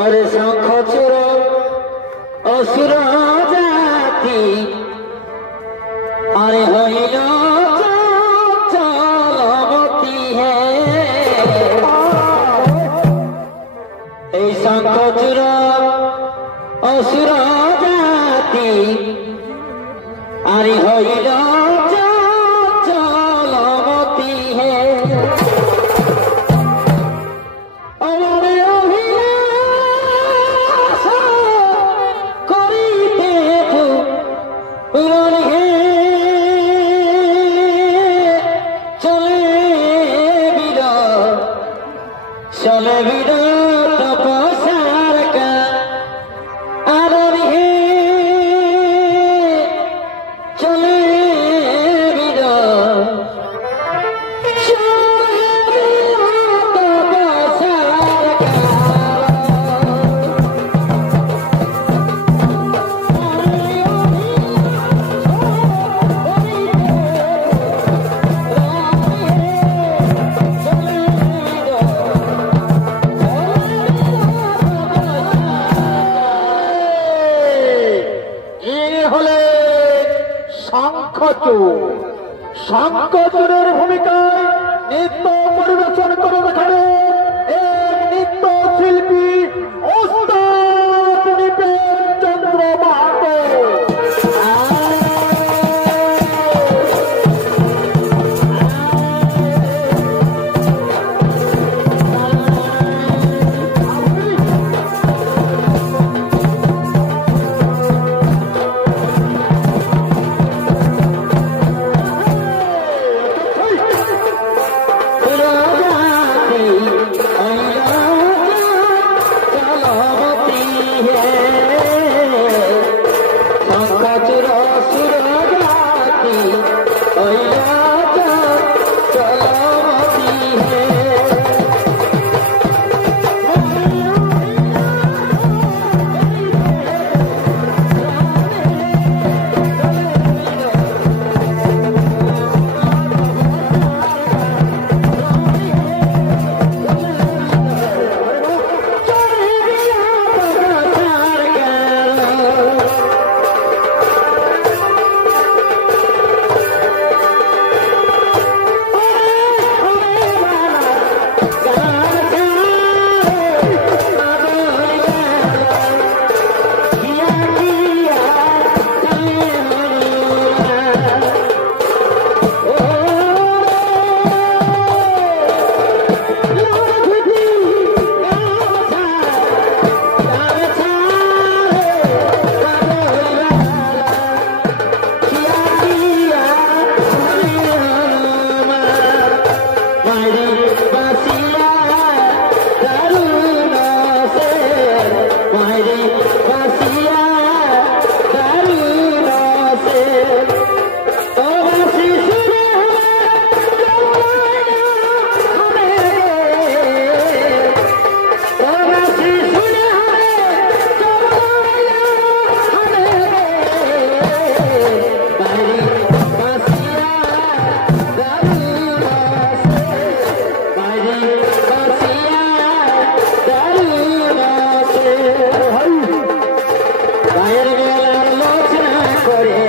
আরে শঙ্খ চুর অসুর But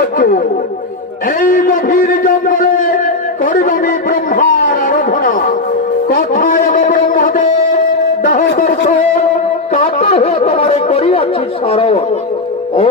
শঙ্খচূড় এই গভীর জঙ্গলে করিবানি ব্রহ্মার আরাধনা। কথায় এবং ব্রহ্মদেব, দেহ করছ কাতর হয়ে তোমার করিয়াছি স্মরণ ও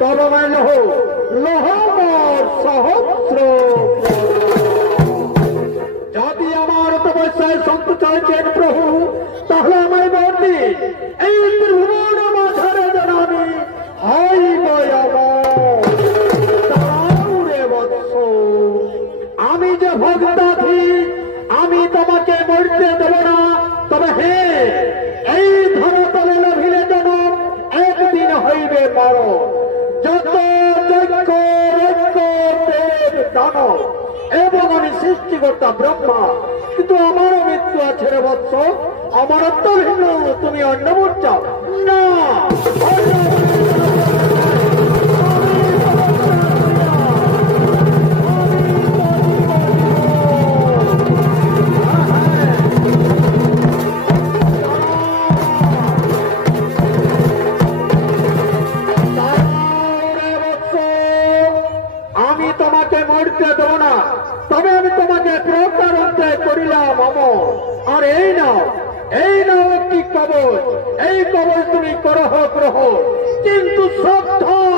তবে লহ লহ মোর সহস্র। যদি আমার তপস্যায় সন্তুষ্ট হয়েছেন প্রভু, তাহলে আমায় বর্ণি এই ত্রিভুবন মাঝারে জানাবি। হাই তারে বৎস, আমি যে আমি তোমাকে মরতে দেব না। তবে হে, এই ধরতলে লভিলে যেন একদিন হইবে মর এবং আমি সৃষ্টিকর্তা ব্রহ্মা। কিন্তু আমারও মৃত্যু আছে রে বৎস। আমার ভিন্ন তুমি অন্নমূর্চা না! এই কবল তুমি করহ গ্রহ কিন্তু সাবধান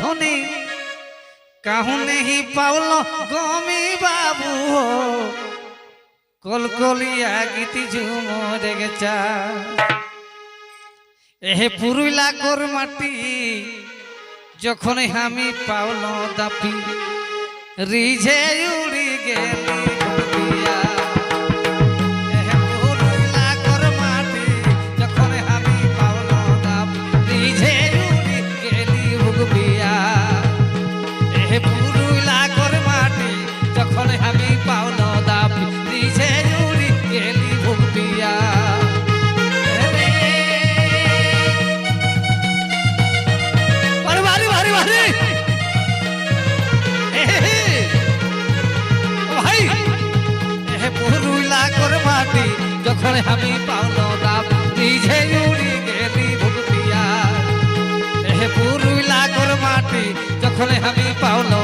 ধনী। কাহু নেহি পাওল গমি বাবু কলকলিয়া গীতি ঝুমরে গেছা এহে পুরুলা কর মাটি যখন আমি পাওল দাপি, রিঝে উড়ি গেলি। যখন আমি পাওল দাপি, রিঝে উড়ি গেলি করে মাটি যখন আমি পাওলো দাম নিজে উড়ি গেলি ভুগতিয়া পুরুলা করে মাটি যখন আমি পাওলো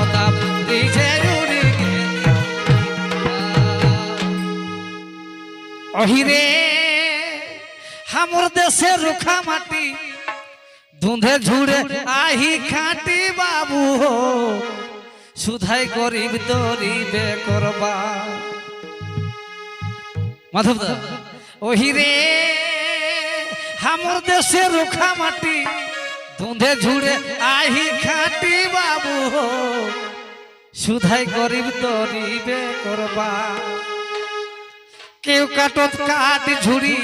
অহিরে, হামর দেশে রুখা মাটি, ধুঁধে ঝুড়ে আহি খাটি বাবু সুধাই গরিব দরিবে করবা। মাধব দা ওহি রে হামর দেশে রুখা মাটি, ধুঁধে ঝুড়ে আহি খাটি বাবু সুধাই গরিব দরিবে করবা। কেউ কাটত কাঠ ঝুড়ি,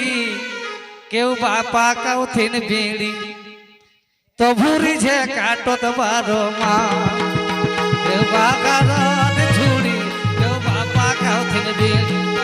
কেউ বাপা কাউথিন বিড়ি। তবুরি যে কাটত বারো মা। কেউ বাগান ঝুড়ি, কেউ বাপা কাউথিন বিড়ি।